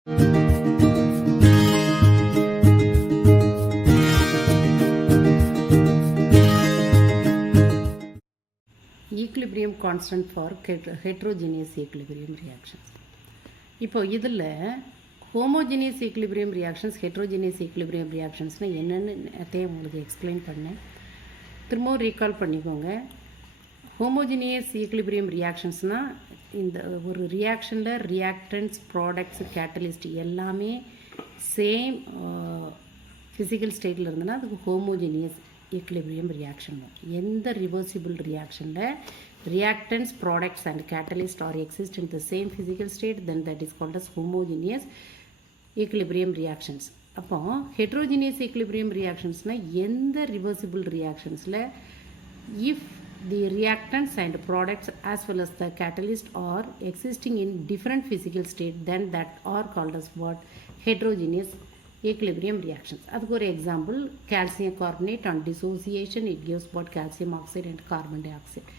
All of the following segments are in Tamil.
Equilibrium constant for heterogeneous equilibrium reactions. இப்போ இதில் homogeneous equilibrium reactions, heterogeneous equilibrium reactionsனா என்னென்னு நேற்றே உங்களுக்கு எக்ஸ்பிளைன் பண்ணேன். திரும்பவும் ரீகால் பண்ணிக்கோங்க. homogeneous equilibrium reactionsனால் இந்த ஒரு ரியாக்ஷனில் ரியாக்டன்ஸ், ப்ராடக்ட்ஸ், கேட்டலிஸ்ட் எல்லாமே சேம் ஃபிசிக்கல் ஸ்டேட்டில் இருந்ததுன்னா அதுக்கு homogeneous equilibrium reaction. எந்த reversible reactionல reactants, products and catalyst are exist in the same physical state, then that is called as homogeneous equilibrium reactions. அப்போ heterogeneous equilibrium reactionsனா எந்த reversible reactionsல if the reactants and products as well as the catalyst are existing in different physical state, then that are called as what? Heterogeneous equilibrium reactions. அதுக்கு ஒரு example calcium carbonate on dissociation it gives what? Calcium oxide and carbon dioxide.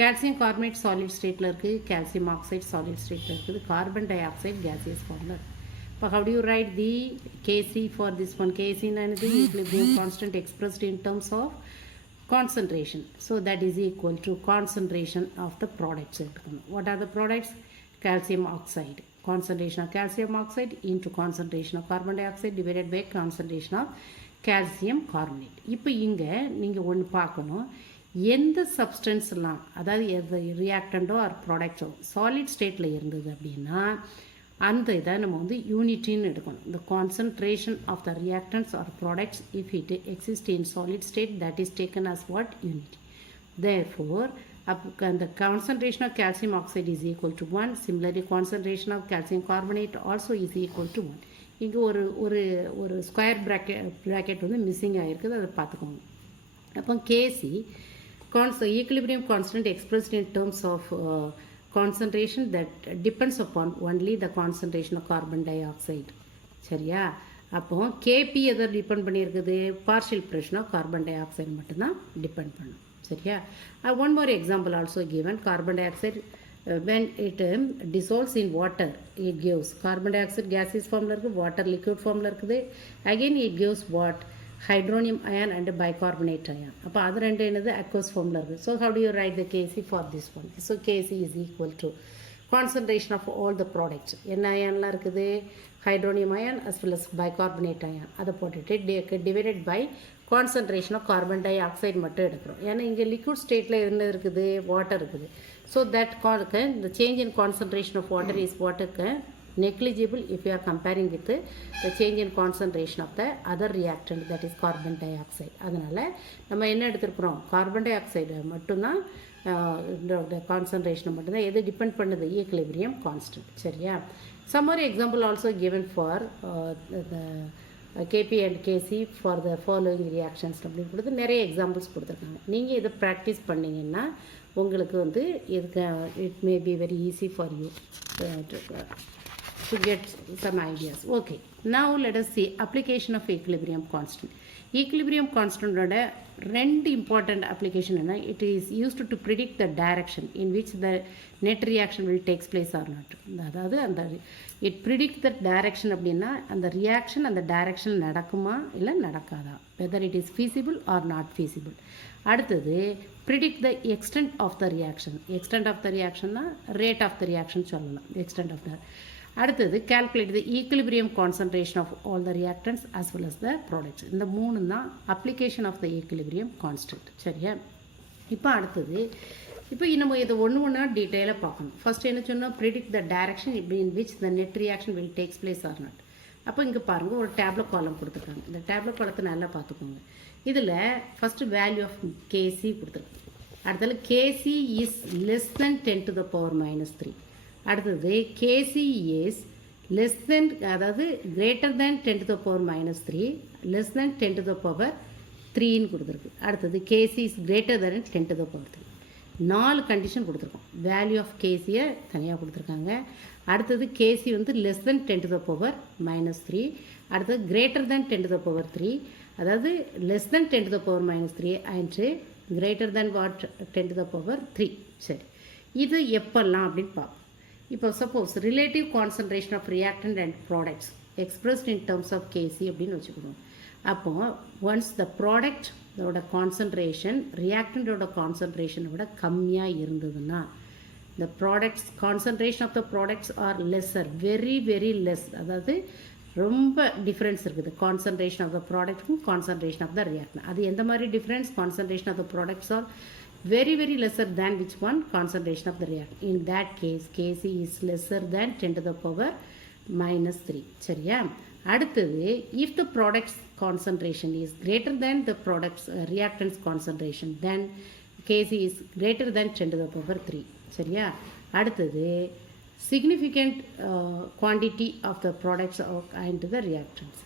calcium carbonate solid stateல இருக்குது, calcium oxide solid stateல இருக்குது, carbon dioxide gaseous formula. இப்போ how do you write the Kc for this one? Kc என்னது? equilibrium constant expressed in terms of concentration. So that is equal to concentration of the products. What are the products? Calcium oxide. Concentration of calcium oxide into concentration of carbon dioxide divided by concentration of calcium carbonate. இப்போ இங்கே நீங்கள் ஒன்று பார்க்கணும், எந்த சப்ஸ்டன்ஸ்லாம் அதாவது எந்த ரியாக்டண்டோ ஆர் ப்ராடக்டோ சாலிட் ஸ்டேட்டில் இருந்தது அப்படின்னா அந்த இதை நம்ம வந்து யூனிட்டின்னு எடுக்கணும். இந்த concentration of the reactants or products if it exist in solid state that is taken as what? Unity. Therefore the concentration of calcium oxide is equal to 1. Similarly, concentration of calcium carbonate also is equal to 1. இங்கே ஒரு ஸ்கொயர் ப்ராக்கெட் வந்து மிஸ்ஸிங் ஆகிருக்குது, அதை பார்த்துக்கோங்க. அப்போ கேசி equilibrium constant expressed in terms of concentration that depends upon only the concentration of carbon dioxide. சரியா? அப்போ கேபி எதை டிபெண்ட் பண்ணியிருக்குது? Partial pressure of carbon dioxide மட்டும்தான் டிபெண்ட் பண்ணும். சரியா? one more example also given. Carbon dioxide when it dissolves in water it gives carbon dioxide gaseous form la irukku, water liquid form la irukku, again it gives what? Hydronium ion and bicarbonate ion. அப்போ அது ரெண்டு என்னது? aqueous form la irukku. So how do you write the Kc for this one? So Kc is equal to concentration of all the products. என்ன அயன்லாம் இருக்குது? hydronium ion as well as bicarbonate ion. அதை போட்டுட்டு divided by concentration of carbon dioxide மட்டும் எடுக்கிறோம். ஏன்னா இங்கே liquid stateல என்ன இருக்குது? water இருக்குது. So that the change in concentration of water is water negligible if you are comparing with the change in concentration of the other reactant, that is carbon dioxide. அதனால் நம்ம என்ன எடுத்துருக்குறோம்? கார்பன் டை ஆக்சைடு மட்டும்தான் இந்த கான்சன்ட்ரேஷனை மட்டும்தான் எது டிபெண்ட் பண்ணுது? Equilibrium constant. சரியா? some more example also given for the Kp and Kc for the following reactions அப்படின்னு கொடுத்து நிறைய எக்ஸாம்பிள்ஸ் கொடுத்துருக்காங்க. நீங்கள் இதை ப்ராக்டிஸ் பண்ணிங்கன்னா உங்களுக்கு வந்து இதுக்கு it may be very easy for you to get some ideas. Okay, now let us see application of equilibrium constant. Equilibrium constant ஓட ரெண்டு important application என்ன? It is used to predict the direction in which the net reaction will takes place or not. அதாவது அந்த it predict the direction அப்படின்னா அந்த ரியாக்ஷன் அந்த டைரக்ஷன் நடக்குமா இல்லை நடக்காதா, whether it is feasible or not feasible. அடுத்தது predict the extent of the reaction. extent of the reactionனா rate of the reaction சொல்லலாம், extent of the. அடுத்தது calculate the equilibrium concentration of all the reactants as well as the products. இந்த மூணு தான் application of the equilibrium constant. சரியா? இப்போ அடுத்தது இப்போ நம்ம இதை ஒன்று டீட்டெயிலாக பார்க்கணும். ஃபர்ஸ்ட் என்ன சொன்னால் predict the direction in which the net reaction will takes place or not. அப்போ இங்கே பாருங்கள், ஒரு டேப்லெட் காலம் கொடுத்துருக்காங்க. இந்த டேப்லெட் காலத்தை நல்லா பார்த்துக்கோங்க. இதில் ஃபஸ்ட்டு வேல்யூ ஆஃப் கேசி கொடுத்துருக்காங்க. அடுத்தது Kc is less than 10 to the power minus 3. அடுத்தது கேசி இஸ் லெஸ் தென், அதாவது greater than 10 to the power minus 3, less than 10 to the power 3ன்னு கொடுத்துருக்கு. அடுத்தது Kc is greater than 10 to the power 3. 4 condition கொடுத்துருக்கோம். வேல்யூ ஆஃப் கேசியை தனியாக கொடுத்துருக்காங்க. அடுத்தது கேசி வந்து less than 10 to the power minus 3, அடுத்தது greater than 10 to the power 3, அதாவது less than 10 to the power minus 3 and greater than what 10 to the power 3. சரி, இது எப்பெல்லாம் அப்படின்னு பார்ப்போம். இப்போ suppose relative concentration of reactant and products expressed in terms of Kc அப்படின்னு வச்சுக்கணும். அப்போது ஒன்ஸ் த ப்ராடக்டோட கான்சன்ட்ரேஷன் ரியாக்டண்டோட கான்சன்ட்ரேஷனை விட கம்மியாக இருந்ததுன்னா, the products concentration of the products are lesser, very very less, அதாவது ரொம்ப டிஃப்ரென்ஸ் இருக்குது கான்சன்ட்ரேஷன் ஆஃப் த ப்ராடக்ட்க்கும் கான்சன்ட்ரேஷன் ஆஃப் த ரியாக்டன்ட். அது எந்த மாதிரி difference? Concentration of the products are very very lesser than which one? Concentration of the reactant. In that case Kc is lesser than 10 to the power minus 3. சரியா? அடுத்தது if the products concentration is greater than the products reactants concentration, then Kc is greater than 10 to the power 3. சரியா? அடுத்தது significant quantity of the products and the reactants.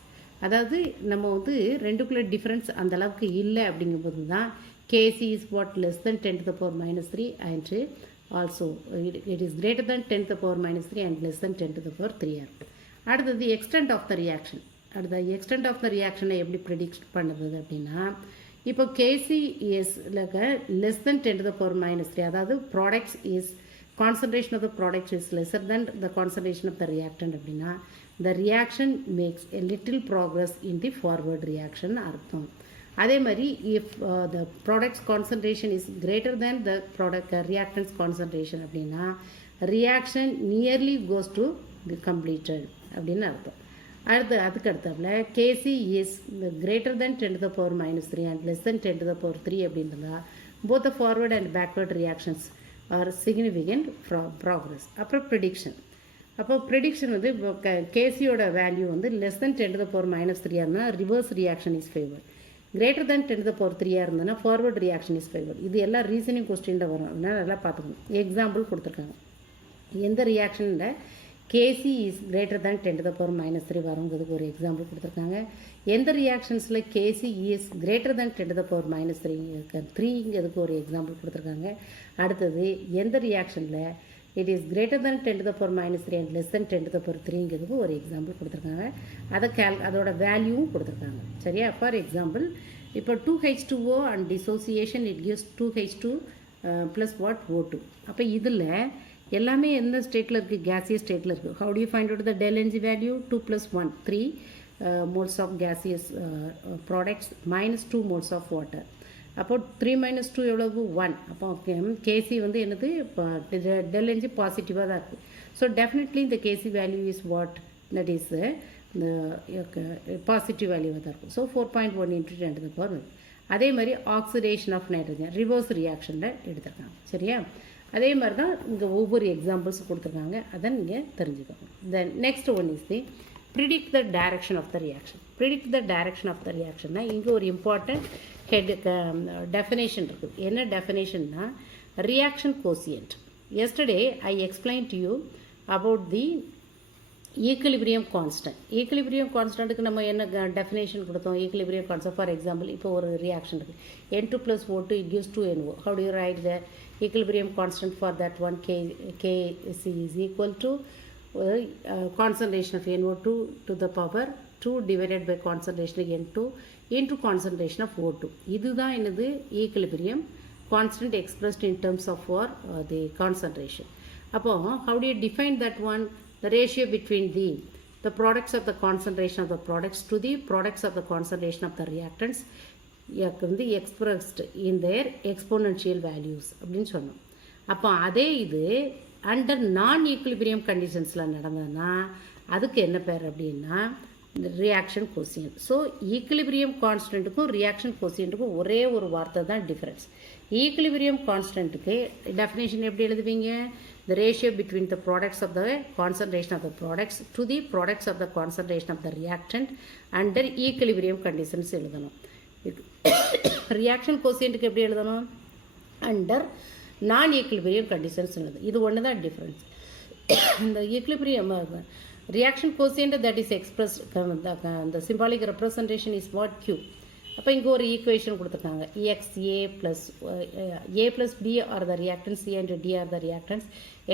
அதாவது நம்ம வந்து ரெண்டுக்குள்ள டிஃப்ரென்ஸ் அந்த அளவுக்கு இல்லை அப்படிங்கும்போது தான் Kc is what less than 10 to the power minus 3 and also it is greater than 10 to the power minus 3 and less than 10 to the power 3 இருக்கும். அடுத்தது extent of the reaction. அடுத்த extent of the reaction எப்படி predict பண்ணுறது அப்படின்னா, இப்போ Kc is like less than 10 to the power minus 3, அதாவது products is concentration of the products is lesser than the concentration of the reactant அப்படின்னா, the reaction makes a little progress in the forward reaction அர்த்தம். அதே மாதிரி if the products concentration is greater than the product reactants concentration அப்படின்னா reaction nearly goes to the completed அப்படின்னு அர்த்தம். அதுக்கு அடுத்தாப்புல Kc is greater than 10 to the power minus 3 and less than 10 to the power 3 அப்படின்றதா both the forward and backward reactions are significant progress. அப்புறம் ப்ரெடிக்ஷன். அப்போ ப்ரெடிக்ஷன் வந்து கேசியோட வேல்யூ வந்து less than 10 to the power minus 3 இருந்தால் reverse reaction is favour, greater than 10 to the power 3 இருந்ததுன்னா ஃபார்வர்ட் ரியாக்ஷன் இஸ் ஃபேவர். இது எல்லாம் ரீசனிங் கொஸ்டினில் வரும், அதனால் நல்லா பார்த்துக்கணும். எக்ஸாம்பிள் கொடுத்துருக்காங்க. எந்த ரியாக்ஷனில் Kc is greater than 10 to the power minus 3 வருங்கிறதுக்கு ஒரு எக்ஸாம்பிள் கொடுத்துருக்காங்க. எந்த ரியாக்ஷன்ஸில் Kc is greater than 10 to the power minus 3ங்கிறதுக்கு ஒரு எக்ஸாம்பிள் கொடுத்துருக்காங்க. அடுத்தது எந்த ரியாக்ஷனில் it is greater than 10 to the power minus 3 and less than 10 to the power 3ங்கிறதுக்கு ஒரு எக்ஸாம்பிள் கொடுத்துருக்காங்க. அதோட வேல்யூவும் கொடுத்துருக்காங்க. சரியா? ஃபார் எக்ஸாம்பிள் இப்போ 2H2O and dissociation it gives 2H2 plus what O2. அப்போ இதில் எல்லாமே எந்த ஸ்டேட்டில் இருக்குது? கேசியஸ் ஸ்டேட்டில் இருக்குது. How do you find out the del ng value? 2 + 1 3 moles of gaseous products minus 2 moles of water. அப்போ 3 - 2 எவ்வளவு? 1. அப்போ Kc வந்து என்னது? டெல் என்ஜி பாசிட்டிவாக தான் இருக்குது. ஸோ டெஃபினெட்லி இந்த Kc value is what? That is positive வேல்யூவாக தான் இருக்கும். So 4.1 × 10 to the power. அதே மாதிரி ஆக்சிடேஷன் ஆஃப் நைட்ரஜன் ரிவர்ஸ் ரியாக்ஷனில் எடுத்துருக்காங்க. சரியா? அதே மாதிரி தான் இங்கே ஒவ்வொரு எக்ஸாம்பிள்ஸ் கொடுத்துருக்காங்க, அதை நீங்கள் தெரிஞ்சுக்கணும். Then next one is the predict the direction of the reaction. Predict the direction of the ரியாக்ஷன்னா இங்கே ஒரு இம்பார்ட்டண்ட் டெஃபினேஷன் இருக்குது. என்ன டெஃபினேஷன்னா reaction quotient. Yesterday I explain to you about the equilibrium constant. Equilibrium கான்ஸ்டன்ட்டுக்கு நம்ம என்ன டெஃபினேஷன் கொடுத்தோம்? ஈக்குலிபிரியம் கான்ஸ்டன்ட் ஃபார் எக்ஸாம்பிள் இப்போ ஒரு ரியாக்ஷன் இருக்குது, N2 + O2 it gives 2NO. How do you write the equilibrium constant for that one? Kc is equal to concentration of NO2 to the power 2 divided by concentration of N2 into concentration of O2. இதுதான் என்னது? Equilibrium constant expressed in terms of for the concentration. அப்போ how do you define that one? The ratio between the products of the concentration of the products to the products of the concentration of the reactants வந்து expressed in their exponential values அப்படின்னு சொன்னோம். அப்போ அதே இது அண்டர் நான் ஈக்குலிபிரியம் கண்டிஷன்ஸில் நடந்ததுன்னா அதுக்கு என்ன பேர் அப்படின்னா ரியாக்ஷன் கோசியன்ட். ஸோ ஈக்குலிபிரியம் கான்ஸ்டன்ட்டுக்கும் ரியாக்ஷன் கோசியன்ட்டுக்கும் ஒரே ஒரு வார்த்தை தான் டிஃப்ரென்ஸ். ஈக்குலிபிரியம் கான்ஸ்டன்ட்டுக்கு டெஃபினேஷன் எப்படி எழுதுவீங்க? the ratio between the products of the concentration of the products to the products of the concentration of the reactant under equilibrium conditions எழுதணும். ரியாக்ஷன் கோசியன்ட்டுக்கு எப்படி எழுதணும்? அண்டர் நான் ஈக்குலிபிரியம் கண்டிஷன்ஸ் எழுதணும். இது ஒன்று தான் டிஃப்ரென்ஸ். இந்த equilibrium reaction quotient that is express the symbolic representation is what? Q. அப்போ இங்கே ஒரு ஈக்குவேஷன் கொடுத்துருக்காங்க. EXA plus A plus B are the reactants, C and D are the reactants.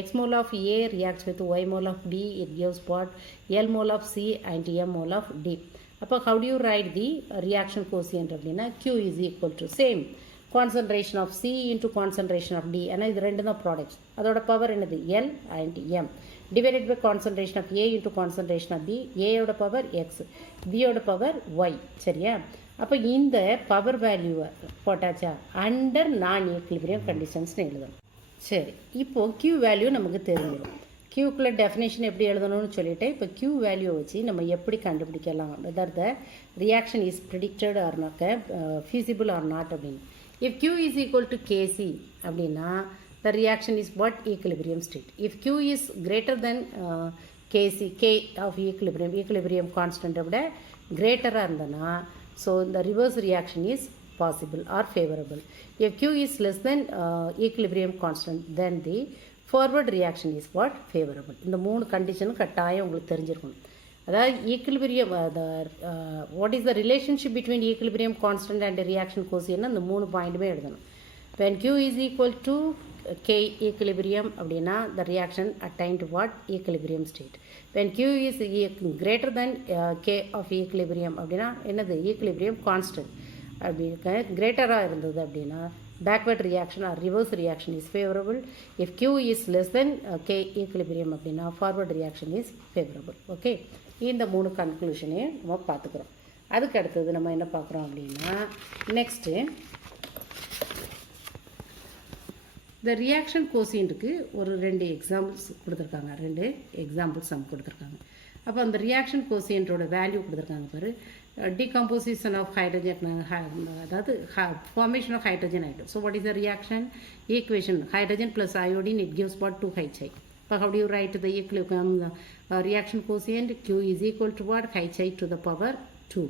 X mole of A reacts with Y mole of D, it gives what? L mole of C and M mole of D. அப்போ how do you write the reaction quotient அப்படின்னா Q is equal to same concentration of C into concentration of D, ஏன்னா இது ரெண்டு தான் ப்ராடக்ட்ஸ். அதோட பவர் என்னது L and M divided by concentration of A into concentration of B, ஏயோட பவர் எக்ஸ், பியோட பவர் ஒய். சரியா? அப்போ இந்த பவர் வேல்யூவை போட்டாச்சா அண்டர் நான் ஈக்லிபிரியம் கண்டிஷன்ஸ்னு எழுதணும். சரி, இப்போது Q வேல்யூ நமக்கு தெரிஞ்சிடும். Qக்குள்ள டெஃபினேஷன் எப்படி எழுதணும்னு சொல்லிவிட்டு இப்போ Q வேல்யூ வச்சு நம்ம எப்படி கண்டுபிடிக்கலாம் whether the reaction is predicted or not feasible or not அப்படின்னு. If Q is equal to Kc அப்படின்னா the reaction is what equilibrium state. If Q is greater than Kc, K of equilibrium கான்ஸ்டன்ட்டை விட கிரேட்டராக இருந்ததுன்னா ஸோ இந்த reverse reaction is possible or favorable. If Q is less than equilibrium constant, then the forward reaction is what? Favorable. இந்த மூணு கண்டிஷனும் கட்டாயம் உங்களுக்கு தெரிஞ்சிருக்கணும். அதாவது equilibrium what is the relationship between equilibrium constant and reaction கோசியன்னு அந்த மூணு பாயிண்ட்டுமே எழுதணும். when Q is equal to K equilibrium அப்படின்னா the reaction attained what? Equilibrium state. when Q is greater than K of equilibrium அப்படின்னா என்னது? Equilibrium constant அப்படி கிரேட்டராக இருந்தது அப்படின்னா backward reaction or reverse reaction is favourable. If Q is less than K equilibrium அப்படின்னா forward reaction is favourable. Okay, இந்த மூணு கன்க்ளூஷனையும் நம்ம பார்த்துக்குறோம். அதுக்கு அடுத்தது நம்ம என்ன பார்க்குறோம் அப்படின்னா நெக்ஸ்ட்டு இந்த ரியாக்ஷன் கோசியன்ட்டுக்கு ஒரு ரெண்டு எக்ஸாம்பிள்ஸ் கொடுத்துருக்காங்க. ரெண்டு எக்ஸாம்பிள்ஸ் நம்ம கொடுத்துருக்காங்க. அப்போ அந்த ரியாக்ஷன் கோசியன்ட்டோட வேல்யூ கொடுத்துருக்காங்க பாரு. Decomposition of hydrogen, அதாவது formation of hydrogen atom. So what is the reaction equation? Hydrogen plus iodine, it gives what? 2HI. So how do you write the reaction quotient? Q is equal to what? HI to the power 2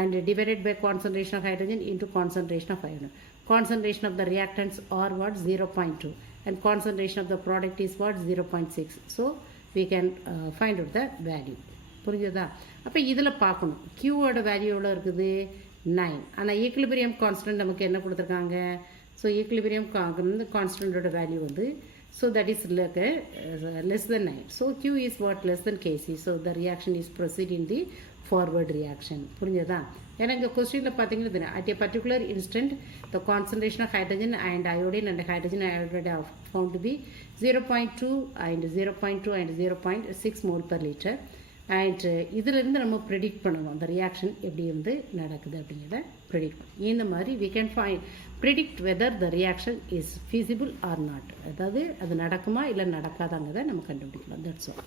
and divided by concentration of hydrogen into concentration of iodine. Concentration of the reactants are what? 0.2 and concentration of the product is what? 0.6. So we can find out the value. புரிஞ்சுதா? அப்போ இதில் பார்க்கணும் Qவோட வேல்யூ எவ்வளோ இருக்குது? 9. ஆனால் ஈக்லிபிரியம் கான்ஸ்டன்ட் நமக்கு என்ன கொடுத்துருக்காங்க? ஸோ ஈக்லிபிரியம் கான்ஸ்டன்டோட வேல்யூ வந்து so that is less than 9. So Q is what? Less than KC. So the reaction is proceed in the forward reaction. புரிஞ்சதா? ஏன்னா இங்கே கொஸ்டினில் பார்த்தீங்கன்னா at a particular instant the concentration of hydrogen and iodine and hydrogen iodide are found to be 0.2 and 0.2 and 0.6 mole per liter. And இதிலிருந்து நம்ம ப்ரெடிக்ட் பண்ணணும் அந்த ரியாக்ஷன் எப்படி வந்து நடக்குது அப்படிங்கிறத ப்ரெடிக்ட் பண்ணணும். இந்த மாதிரி we can predict whether the reaction is feasible or not. அதாவது அது நடக்குமா இல்லை நடக்காதாங்கிறத நம்ம கண்டுபிடிக்கலாம். That's all.